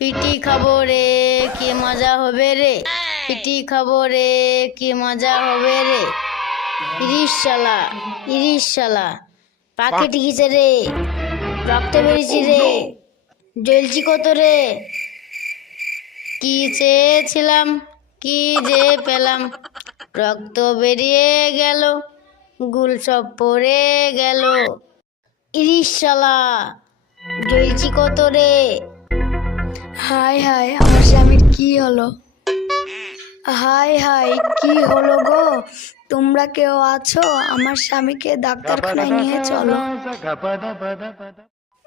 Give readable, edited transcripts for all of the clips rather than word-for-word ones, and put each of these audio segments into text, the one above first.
PT খাবো রে কি মজা হবে রে, পিটি খাবো রে কি মজা হবে রে। ইরিশ শালা পাখি টিকিছে রে, রক্ত বেরিয়েছি রে, জ্বলছি কত রে। কি চেয়েছিলাম কি যে পেলাম, রক্ত বেরিয়ে গেল, গুল সব পড়ে গেল। ইরিশ শালা জ্বলছি কত রে। হায় হায় আমার স্বামীর কি হলো, হায় হায় কি হলো গো, তোমরা কেউ আছো? আমার স্বামীকে ডাক্তারখানায় নিয়ে চলো।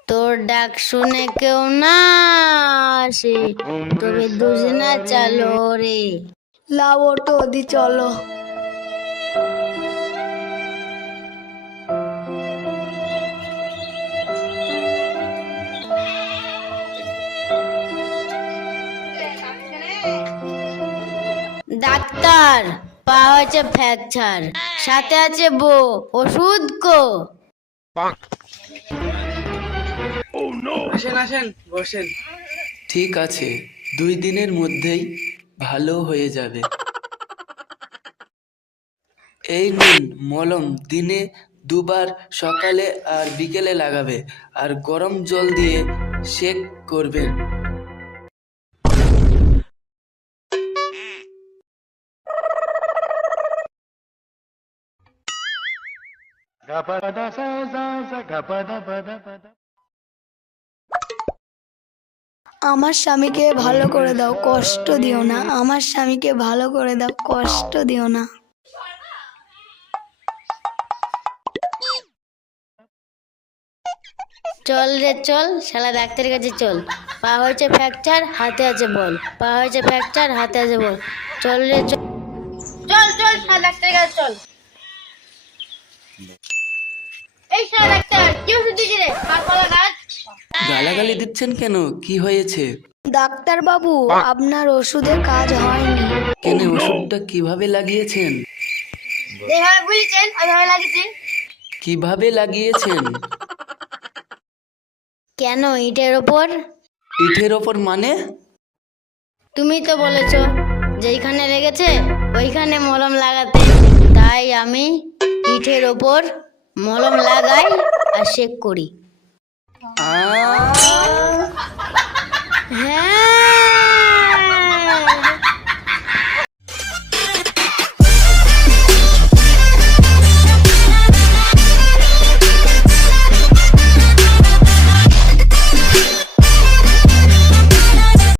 তোর ডাক শুনে কেউ না আসে, তবে দুজনা চালো রে। লাও ওটো দি চলো। ডাক্তার, পা হয়েছে ফ্র্যাকচার, সাথে আছে বউ, ওষুধ কো। আসেন আসেন বসেন। ঠিক আছে, 2 দিনের মধ্যেই ভালো হয়ে যাবে। এই নিন মলম, দিনে 2 বার সকালে আর বিকেলে লাগাবে, আর গরম জল দিয়ে সেক করবেন। আমার স্বামীকে ভালো করে দাও, কষ্ট দিও না। আমার স্বামীকে ভালো করে দাও, কষ্ট দিও না। চল রে চল, শালা ডাক্তারের কাছে চল। পা হয়েছে ফ্র্যাকচার, হাতে আছে বল, পা হয়েছে ফ্র্যাকচার, হাতে আছে বল। চল রে চল, চল চল শালা ডাক্তারের কাছে চল। এই শালা ডাক্তার কি ওষুধ দিয়েছি রে, পা কলা গাছ। গালাগালি দিচ্ছেন কেন? কি হয়েছে? ডাক্তার বাবু, আপনার ওষুধে কাজ হয়নি। কেন, ওষুধটা কিভাবে লাগিয়েছেন? যেভাবে বুঝেছেন ওইভাবে লাগিয়েছি। কিভাবে লাগিয়েছেন? কেন ইটের ওপর? ইটের ওপর মানে? তুমি তো বলেছো যেইখানে লেগেছে ওইখানে মলম লাগাতে, তাই আমি ইটের ওপর মলম লাগাই আর শেক করি। আহ! হ্যাঁ